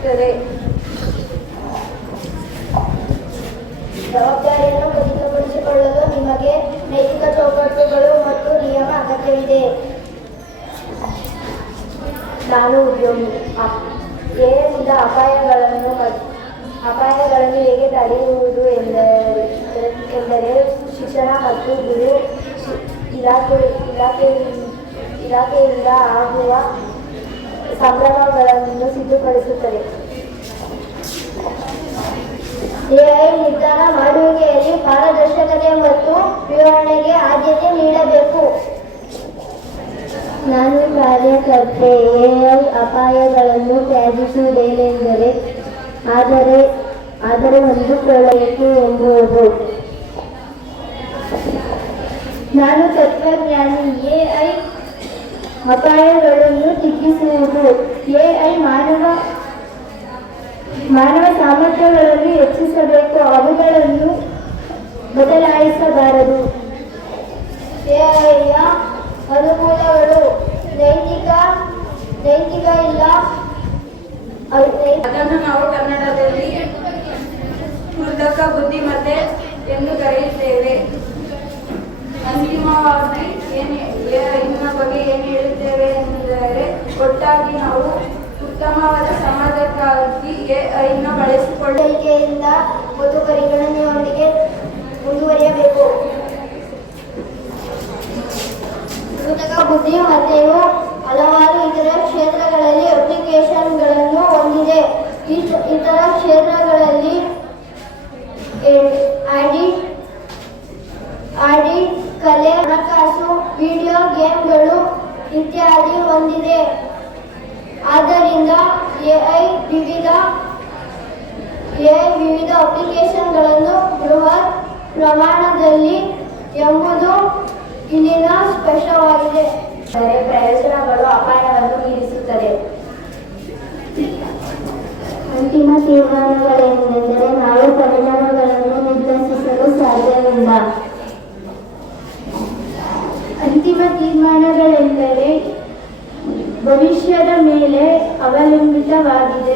ಹೆಚ್ಚಿಸುತ್ತದೆ. ಜವಾಬ್ದಾರಿಯನ್ನು ಖಚಿತಪಡಿಸಿಕೊಳ್ಳಲು ನಿಮಗೆ ನೈತಿಕ ಚೌಕಟ್ಟುಗಳು ಮತ್ತು ನಿಯಮ ಅಗತ್ಯವಿದೆ. ನಾನು ಉದ್ಯೋಗಿ. ಎಯಿಂದ ಅಪಾಯಗಳನ್ನು ಹೇಗೆ ತಡೆಯುವುದು ಎಂದರೆ ಶಿಕ್ಷಣ ಮತ್ತು ಗುರು ಇಲಾಖೆಯಿಂದ ಆಗುವ ಸಂಭ್ರಮಗಳನ್ನು ಸಿದ್ಧಪಡಿಸುತ್ತದೆ. ಎಐ ನಿರ್ಧಾರ ಮಾಡುವಿಕೆಯಲ್ಲಿ ಪಾರದರ್ಶಕತೆ ಮತ್ತು ವಿವರಣೆಗೆ ಆದ್ಯತೆ ನೀಡಬೇಕು. ನಾನು ಕಾರ್ಯಕರ್ತೆ. ಎಐ ಅಪಾಯಗಳನ್ನು ತ್ಯಜಿಸುವುದೇನೆಂದರೆ ಆದರೆ ಹೊಂದಿಕೊಳ್ಳಬೇಕು ಎಂಬುದು. ನಾನು ತತ್ವಜ್ಞಾನಿ. ಎಐ ಅಪಾಯಗಳನ್ನು ತಗ್ಗಿಸುವುದು. ಎಐ ಮಾನವ ಸಾಮರ್ಥ್ಯಗಳನ್ನು ಹೆಚ್ಚಿಸಬೇಕು, ಅವುಗಳನ್ನು ಬದಲಾಯಿಸಬಾರದು. ಎಐಯ ಅನುಕೂಲಗಳು ನೈತಿಕ ಇಲ್ಲ. ಅದನ್ನು ನಾವು ಕನ್ನಡದಲ್ಲಿ ಕೃತಕ ಬುದ್ಧಿಮತ್ತೆ ಎಂದು ಕರೆಯುತ್ತೇವೆ. ಅಂತಿಮವಾಗಿ ಎಐನ ಬಗ್ಗೆ ಏನು ಹೇಳುತ್ತೇವೆ ಎಂದರೆ, ಒಟ್ಟಾಗಿ ನಾವು ಉತ್ತಮವಾದ ಸಮಾಜಕ್ಕಾಗಿ ಎಐನ ಬಳಸಿಕೊಳ್ಳುವಿಕೆಯಿಂದ ಮತ್ತು ಪರಿಗಣನೆಯೊಂದಿಗೆ ಮುಂದುವರಿಯಬೇಕು. ಕೃತಕ ಬುದ್ಧಿಮತ್ತೆಯು ಹಲವಾರು ಇತರ ಕ್ಷೇತ್ರಗಳಲ್ಲಿ ಅಪ್ಲಿಕೇಶನ್ಗಳನ್ನು ಹೊಂದಿದೆ. ಇತರ ಕ್ಷೇತ್ರಗಳಲ್ಲಿ ಆಡಿಟ್, ಕಲೆ, ಹಣಕಾಸು, ವಿಡಿಯೋ ಗೇಮ್ಗಳು ಇತ್ಯಾದಿ ಹೊಂದಿದೆ. ಆದ್ದರಿಂದ ಎಐ ವಿವಿಧ ಅಪ್ಲಿಕೇಶನ್ಗಳನ್ನು ಬೃಹತ್ ಪ್ರಮಾಣದಲ್ಲಿ ಎಂಬುದು ಇಲ್ಲಿನ ಸ್ಪಷ್ಟವಾಗಿದೆ. ಪ್ರಯೋಜನಗಳು ಅಪಾಯವನ್ನು ಮೀರಿಸುತ್ತದೆ. ಅಂತಿಮ ತೀರ್ಮಾನಗಳೆಂದರೆ ನಾವು ಪರಿಣಾಮಗಳನ್ನು ನಿರ್ಲಕ್ಷಿಸಲು ಸಾಧ್ಯವಿಲ್ಲ. ಅಂತಿಮ ತೀರ್ಮಾನಗಳೆಂದರೆ ಭವಿಷ್ಯದ ಮೇಲೆ ಅವಲಂಬಿತವಾಗಿದೆ.